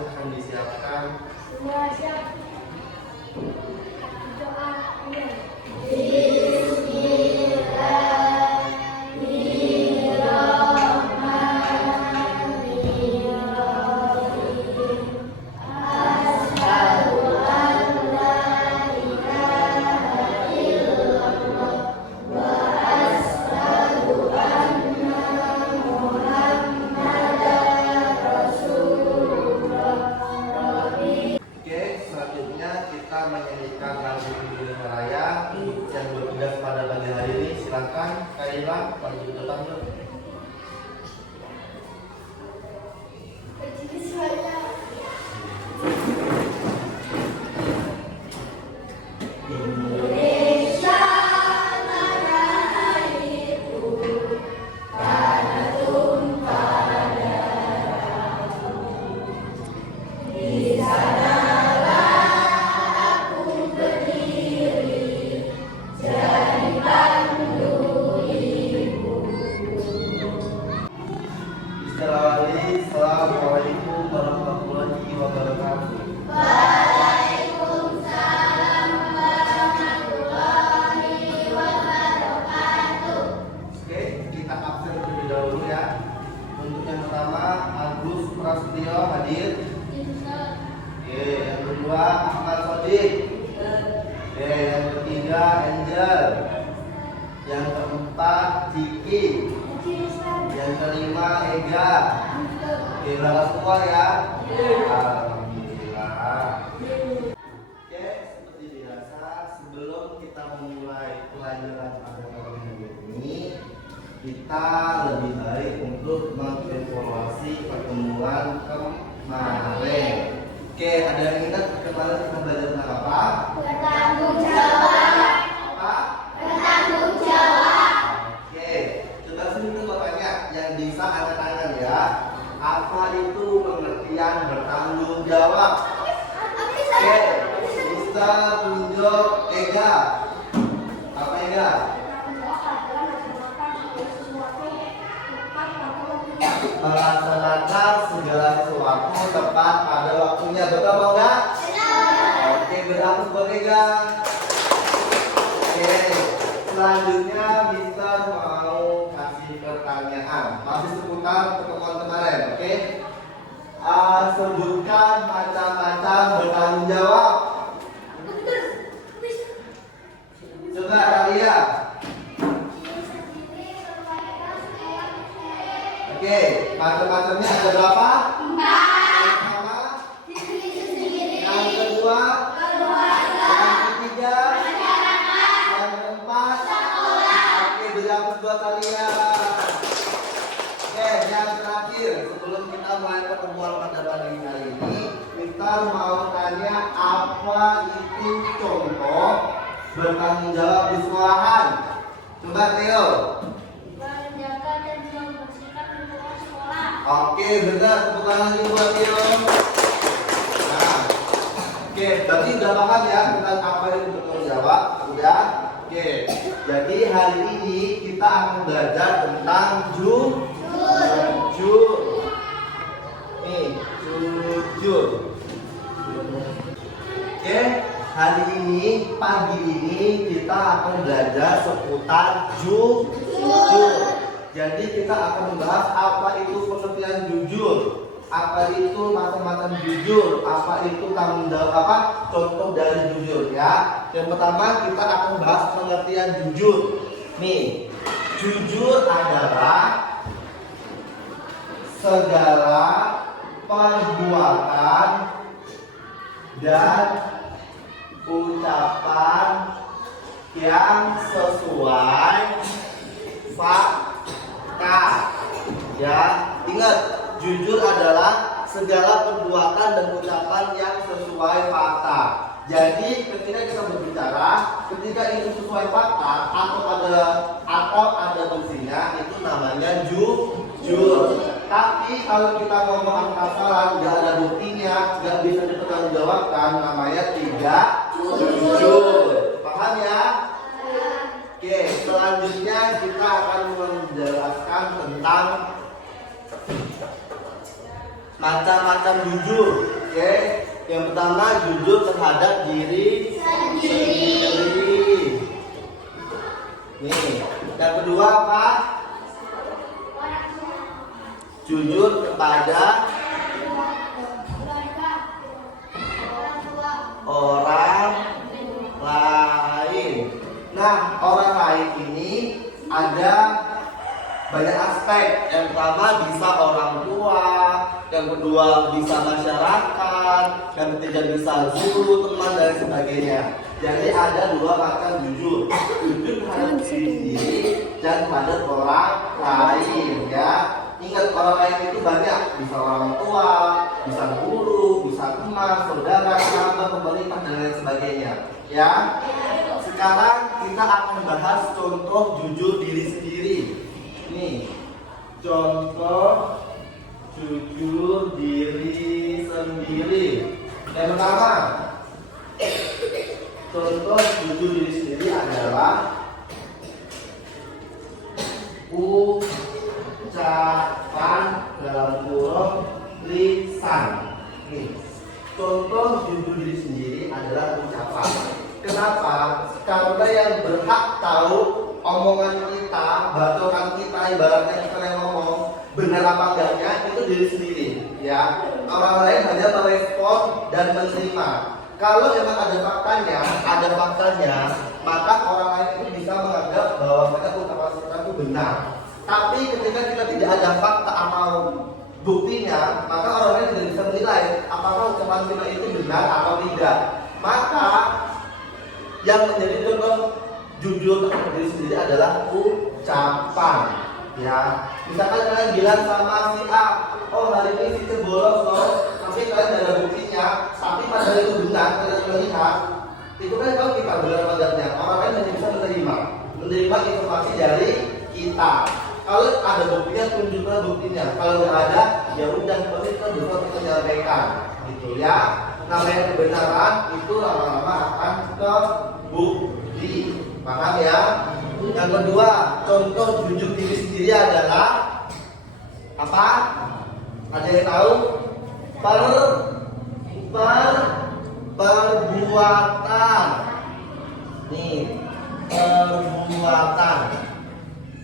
silahkan disiapkan. Semua siap. Doa mulai. Kita menyanyikan lagu Indonesia Raya yang bertugas pada pagi hari ini. Silakan Kaila maju ke depan. Assalamualaikum warahmatullahi wabarakatuh. Waalaikumsalam warahmatullahi wabarakatuh. Oke, kita absen terlebih dahulu ya. Untuk yang pertama, Agus Prasetyo hadir. Oke, yang kedua Ahmad Sodik. Oke, yang ketiga Angel. Yang keempat Ciki. Yang kelima Ega. Oke, berangkat semua ya. Alhamdulillah. Oke, seperti biasa, sebelum kita memulai pelajaran pada pagi ini, kita lebih baik untuk mengevaluasi pertemuan kemarin. Oke, ada yang ingat kemarin kita belajar tentang apa? Bertanggung jawab. Apa? Bertanggung jawab. Oke, coba sini tuh tanya yang bisa angkat tangan ya. Apa itu pengertian bertanggung jawab? Oke, bisa tunjuk Ega. Apa Ega? Melaksanakan segala sesuatu tepat pada waktunya. Betul apa enggak? Oke, berlaku buat Ega. Oke, selanjutnya Mister mau kasih pertanyaan masih seputar pertemuan kemarin. Oke, sebutkan macam-macam bertanggung jawab. Coba Alia. Oke, macam-macamnya ada berapa? 4. Yang pertama, yang kedua, yang ketiga, yang keempat. Oke, berapa buat kalian? Oke, yang terakhir sebelum kita mulai pertemuan pada pagi hari ini, kita mau tanya apa itu contoh bertanggung jawab di sekolahan. Coba Theo. Menjaga dan membersihkan lingkungan sekolah. Oke, benar. Tepuk tangan lagi buat Theo. Nah, oke, berarti udah paham ya tentang apa itu bertanggung jawab, udah. Oke, jadi hari ini kita akan belajar tentang jujur. Nih, jujur. Oke, hari ini, pagi ini kita akan belajar seputar jujur. Jadi kita akan membahas apa itu pengertian jujur, apa itu macam-macam jujur, apa itu tanggung jawab, apa contoh dari jujur ya. Yang pertama kita akan bahas pengertian jujur. Nih, jujur adalah segala perbuatan dan ucapan yang sesuai fakta. Ya, ingat, jujur adalah segala perbuatan dan ucapan yang sesuai fakta. Jadi ketika kita berbicara, ketika itu sesuai fakta atau ada buktinya, itu namanya jujur. Tapi kalau kita ngomong asal-asalan, nggak ada buktinya, nggak bisa dipertanggungjawabkan, namanya tidak jujur. Paham ya? Oke, selanjutnya kita akan menjelaskan tentang macam-macam jujur. Oke, yang pertama jujur terhadap diri sendiri. Nih, yang kedua apa? Jujur kepada orang lain. Nah, orang lain ini ada banyak aspek. Yang pertama bisa orang tua, yang kedua bisa masyarakat, yang ketiga bisa guru, teman dan sebagainya. Jadi ada dua macam jujur. Jujur terhadap diri sendiri dan terhadap orang lain, ya. Ingat, orang lain itu banyak, bisa orang tua, bisa guru, bisa teman, saudara, sahabat, pemerintah dan lain sebagainya, ya. Sekarang kita akan bahas contoh jujur diri sendiri. Nih, contoh jujur diri sendiri. Yang pertama, contoh jujur diri sendiri adalah ucapan dalam kurung lisan. Nih, contoh jujur diri sendiri adalah ucapan. Kenapa? Karena yang berhak tahu omongan kita, bacaan kita, ibaratnya kita yang ngomong benar apa enggaknya itu diri sendiri, ya. Orang lain hanya merespon dan menerima. Kalau memang ada faktanya, maka orang lain itu bisa menganggap bahwa ucapan kita itu benar. Tapi ketika kita tidak ada fakta atau buktinya, maka orang lain tidak bisa menilai apakah ucapan kita itu benar atau tidak. Maka yang menjadi contoh jujur terhadap diri sendiri adalah ucapan, ya. Misalkan kalian bilang sama si A, oh hari ini si C bolos loh, tapi kalian tidak ada buktinya, tapi pada itu benar, kalian melihat, itu kan kalau kita benar padanya, orang lain hanya bisa menerima informasi dari kita. Kalau ada buktinya, tunjukkan buktinya. Kalau nggak ada, ya udah, berarti kita bisa menyampaikan, gitu ya. Namanya kebenaran itu lama-lama akan terbukti. Paham ya? Yang kedua, contoh jujur diri sendiri adalah apa? Ada yang tahu? Perbuatan. Nih, perbuatan.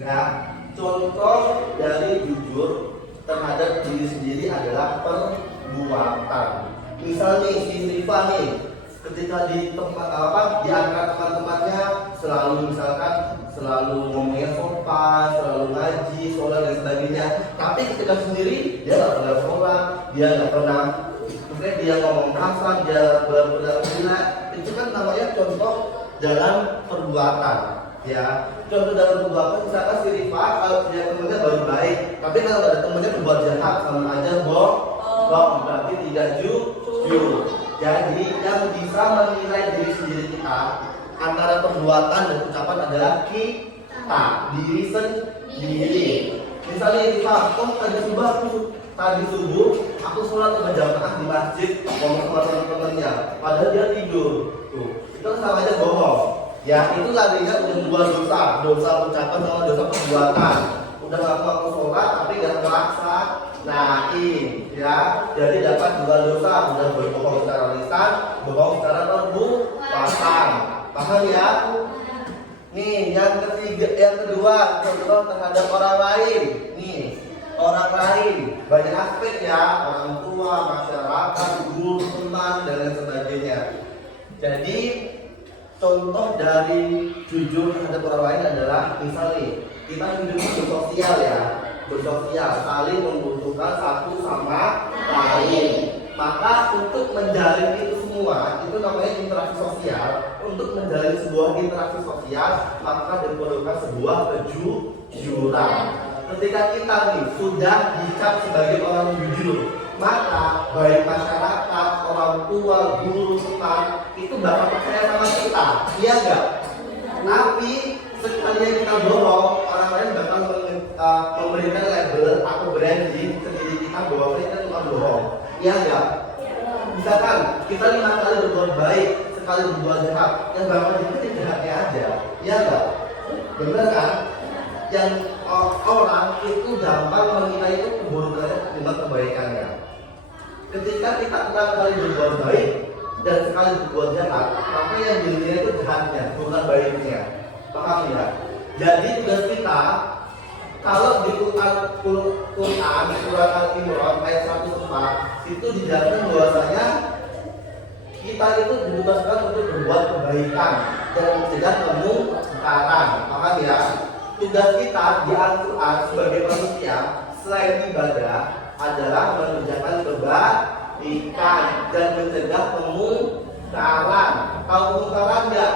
Ya, contoh dari jujur terhadap diri sendiri adalah perbuatan. Misal nih, si Rifa nih, ketika di tempat di antara teman-temannya selalu ngomongnya sopan, selalu ngaji, sholat dan sebagainya. Tapi ketika sendiri dia nggak pernah sholat, dia nggak pernah, mungkin dia ngomong kasar, dia benar-benar gila. Itu kan namanya contoh dalam perbuatan, ya. Contoh dalam perbuatan misalkan si Rifa kalau dia temannya baru baik, tapi kalau ada temannya berbuat jahat sama aja bohong, berarti tidak jujur. Jadi yang bisa menilai diri sendiri kita antara perbuatan dan ucapan adalah kita, diri sendiri. Misalnya kita, tadi subuh aku sholat berjamaah di masjid, ngomong sama teman-temannya, padahal dia tidur. Tuh, itu sama aja bohong. Ya, itu tadinya udah dua dosa ucapan sama dosa perbuatan. Udah ngaku sholat tapi gak terpaksa. Nah, ini ya, jadi dapat dua dosa, udah berbohong secara lisan, bohong secara perbuatan. Paham ya? Nih, yang kedua, contoh terhadap orang lain. Nih, orang lain banyak aspek ya, orang tua, masyarakat, guru, teman dan lain sebagainya. Jadi contoh dari jujur terhadap orang lain adalah misalnya kita hidup bersosial ya. Bersosial, saling membutuhkan satu sama lain. Maka untuk menjalin itu semua, itu namanya interaksi sosial. Untuk menjalin sebuah interaksi sosial, maka diperlukan sebuah kejujuran. Ketika kita nih sudah dicap sebagai orang jujur, maka baik masyarakat, orang tua, guru, teman itu bakal percaya sama kita, iya enggak? Tapi sekalinya kita bohong, orang lain bakal memberikan label atau branding ke diri kita bahwa kita tukang bohong. Iya enggak? Misalkan kita 5 kali berbuat baik, sekali berbuat jahat, yang bakal itu jahatnya aja. Iya enggak? Benar kan? Yang orang itu gampang menilai itu keburukannya ketimbang kebaikannya. Ketika kita 6 kali berbuat baik dan sekali berbuat jahat, maka yang dinilai itu jahatnya, bukan baiknya. Paham ya? Jadi tugas kita, kalau di Quran surat Al-Imran ayat 104 itu dijelaskan bahwasanya kita itu ditugaskan untuk berbuat kebaikan dan mencegah kemungkaran. Paham ya? Tugas kita di Al-Quran sebagai manusia selain ibadah adalah mengerjakan kebaikan dan mencegah kemungkaran. Tahu kemungkaran nggak?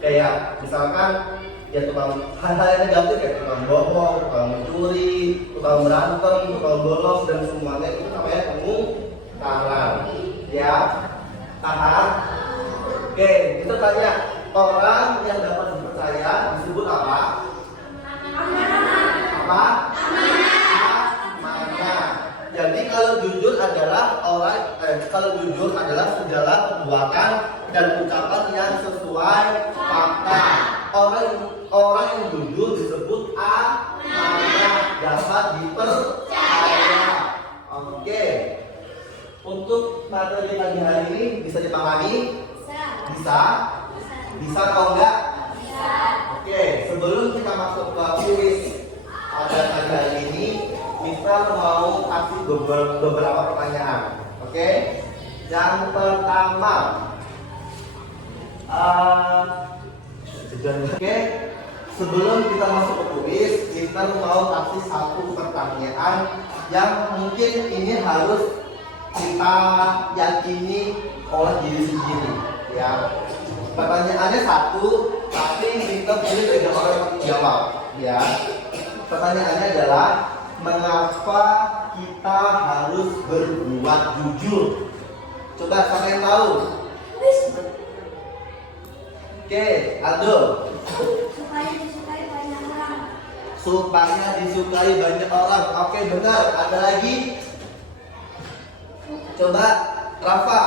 Kayak misalkan ya tukang hal-hal yang negatif kayak tukang bohong, tukang mencuri, tukang berantem, tukang bolos dan semuanya itu namanya kemungkaran. Ya, paham? Oke, kita tanya orang yang dapat dipercaya disebut apa? Apa? Amanah. Jadi kalau jujur adalah segala perbuatan dan ucapan yang sesuai fakta. Orang yang jujur disebut amanah, dapat dipercaya. Oke. Untuk materi pagi hari ini bisa dipahami? Bisa? Bisa atau enggak? Bisa. Oke, sebelum kita masuk ke kuis pada pagi hari ini, kita mau kasih beberapa pertanyaan. Oke? Yang pertama, oke, sebelum kita masuk ke kuis, kita mau kasih satu pertanyaan yang mungkin ini harus kita yakini oleh diri sendiri. Ya, pertanyaannya satu, tapi kita pilih 3 orang yang jawab. Ya, pertanyaannya adalah mengapa kita harus berbuat jujur? Coba siapa yang tahu? Oke, Aldo. Supaya disukai banyak orang. Supaya disukai banyak orang. Oke, benar. Ada lagi? Coba, Rafa.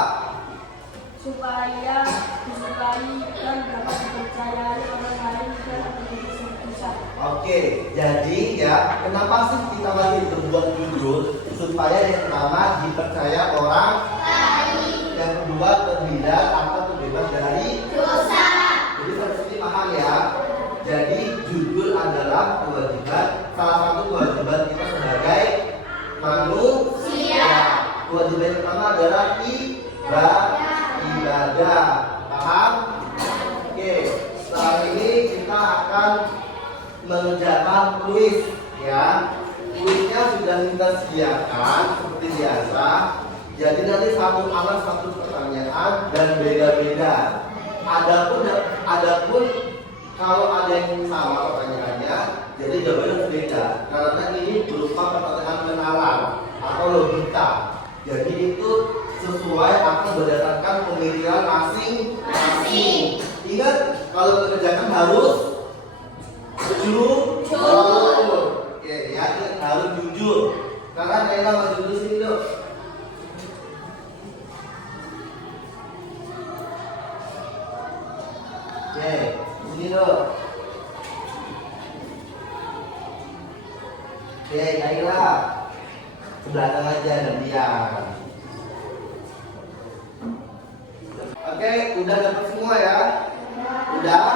Supaya disukai dan dapat dipercayai orang lain dan menjadi sebesar. Oke, jadi ya, kenapa sih kita lagi berbuat jujur? Supaya yang pertama dipercaya orang lain, yang kedua terhindar atau terbebas dari dosa. Jadi sampai sini paham ya? Jadi jujur adalah kewajiban, salah satu kewajiban kita sebagai manusia. Kewajiban yang pertama adalah ibadah. Paham? Oke, setelah ini kita akan mengerjakan kuis ya. Kuisnya sudah kita sediakan seperti biasa. Jadi nanti satu alat satu pertanyaan dan beda-beda. Adapun kalau ada yang sama pertanyaannya, jadi jawabannya berbeda. Karena ini berupa pertanyaan kenalan atau logika. Jadi itu sesuai atau berdasarkan pemikiran masing-masing. Ingat, kalau mengerjakan harus jujur. Oke, ya, harus jujur. Karena Naila maju dulu sini dong. Oke, sini dong. Oke, Naila. Belakang aja gantian. Oke, udah dapat semua ya? Udah?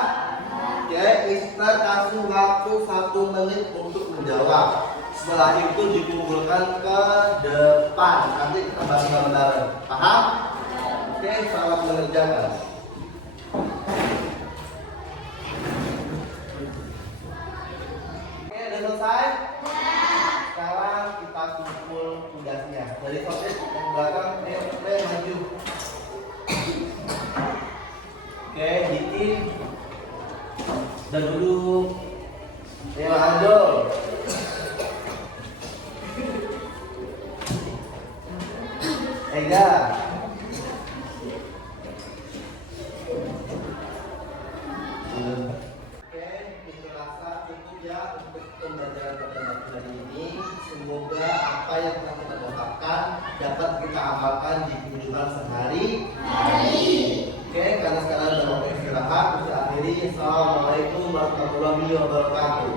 Oke, Mister kasih waktu 1 menit untuk menjawab. Setelah itu dikumpulkan ke depan. Nanti kita bahas bareng-bareng. Paham? Oke, selamat mengerjakan. Oke, udah selesai? Sekarang kita kumpul tugasnya. Dari topik yang belakang, maju. Oke, Diki. Dan duduk. Ayo, Aldo. Ega. Oke, itu rasa cukup ya untuk pembelajaran pada hari ini. Semoga apa yang telah kita dapatkan dapat kita amalkan di kehidupan sehari-hari. Oke, karena sekarang sudah waktu istirahat, kita akhiri. Assalamualaikum warahmatullahi wabarakatuh.